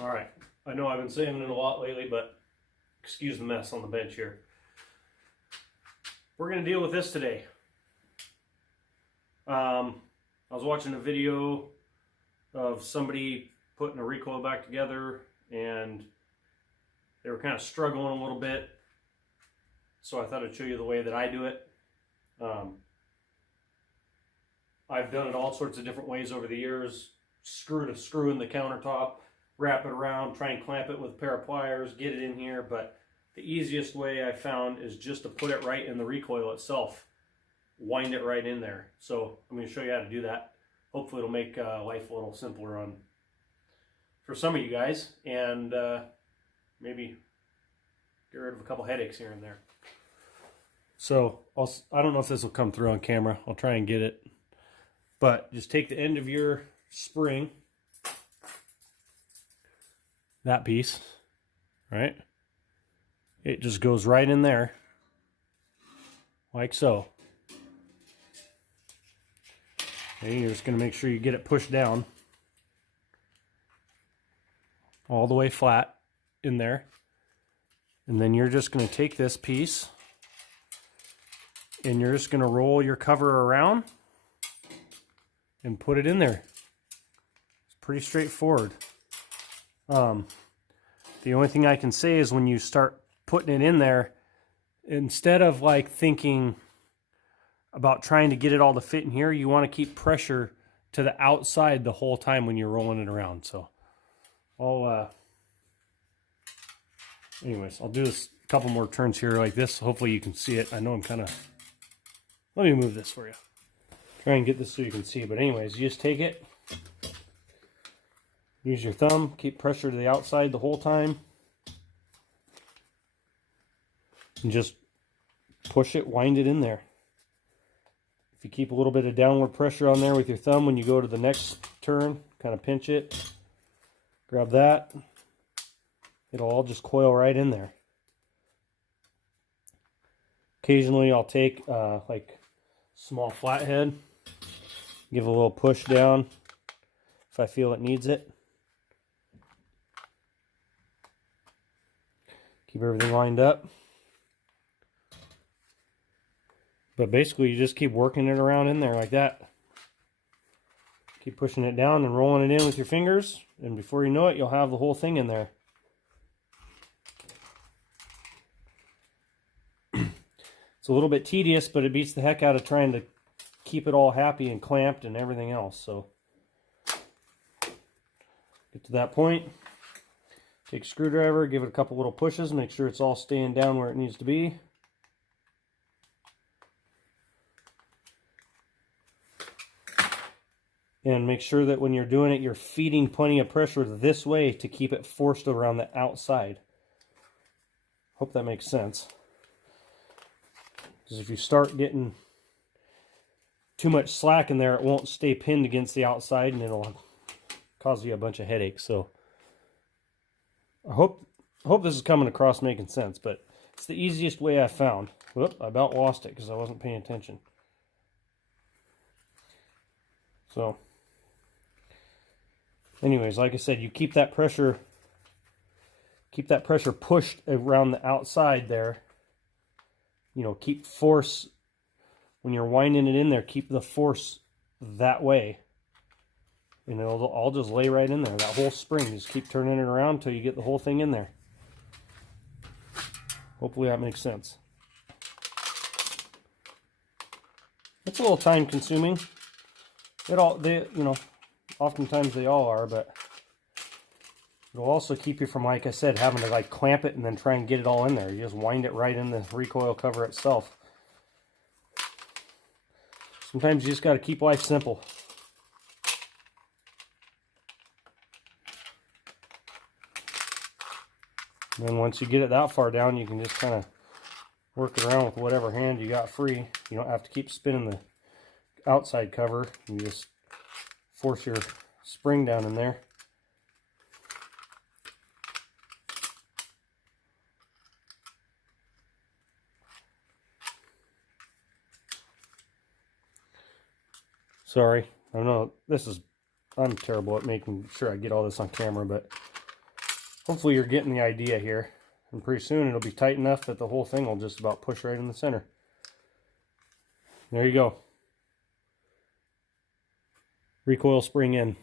All right, I know I've been saying it a lot lately, but excuse the mess on the bench here. We're going to deal with this today. I was watching a video of somebody putting a recoil back together, and they were kind of struggling a little bit, so I thought I'd show you the way that I do it. I've done it all sorts of different ways over the years. Screw in the countertop, wrap it around, try and clamp it with a pair of pliers, get it in here, but the easiest way I found is just to put it right in the recoil itself. Wind it right in there. So I'm going to show you how to do that. Hopefully it'll make life a little simpler for some of you guys, and maybe get rid of a couple headaches here and there. So I don't know if this will come through on camera. I'll try and get it. But just take the end of your spring, that piece, right? It just goes right in there, like so. Okay, you're just going to make sure you get it pushed down all the way flat in there. And then you're just going to take this piece and you're just going to roll your cover around and put it in there. It's pretty straightforward. The only thing I can say is when you start putting it in there, instead of like thinking about trying to get it all to fit in here, you want to keep pressure to the outside the whole time when you're rolling it around. So anyways, I'll do this a couple more turns here like this. Hopefully you can see it. I know I'm kind of, let me move this for you. Try and get this so you can see. But anyways, you just take it, use your thumb, keep pressure to the outside the whole time, and just push it, wind it in there. If you keep a little bit of downward pressure on there with your thumb when you go to the next turn, kind of pinch it, grab that, it'll all just coil right in there. Occasionally I'll take like small flathead, give a little push down if I feel it needs it. Keep everything lined up. But basically you just keep working it around in there like that. Keep pushing it down and rolling it in with your fingers, and before you know it, you'll have the whole thing in there. It's a little bit tedious, but it beats the heck out of trying to keep it all happy and clamped and everything else. So get to that point, take a screwdriver, give it a couple little pushes, make sure it's all staying down where it needs to be. And make sure that when you're doing it, you're feeding plenty of pressure this way to keep it forced around the outside. Hope that makes sense. Because if you start getting too much slack in there, it won't stay pinned against the outside and it'll cause you a bunch of headaches. So I hope this is coming across making sense, but it's the easiest way I found. Whoop, I about lost it because I wasn't paying attention. So anyways, like I said, you keep that pressure pushed around the outside there. You know, keep force when you're winding it in there, keep the force that way. And it'll all just lay right in there. That whole spring, just keep turning it around until you get the whole thing in there. Hopefully that makes sense. It's a little time consuming. Oftentimes they all are, but it'll also keep you from, like I said, having to like clamp it and then try and get it all in there. You just wind it right in the recoil cover itself. Sometimes you just got to keep life simple. And then once you get it that far down, you can just kind of work it around with whatever hand you got free. You don't have to keep spinning the outside cover. You just force your spring down in there. Sorry, I know I'm terrible at making sure I get all this on camera, but hopefully you're getting the idea here. And pretty soon it'll be tight enough that the whole thing will just about push right in the center. There you go. Recoil spring in.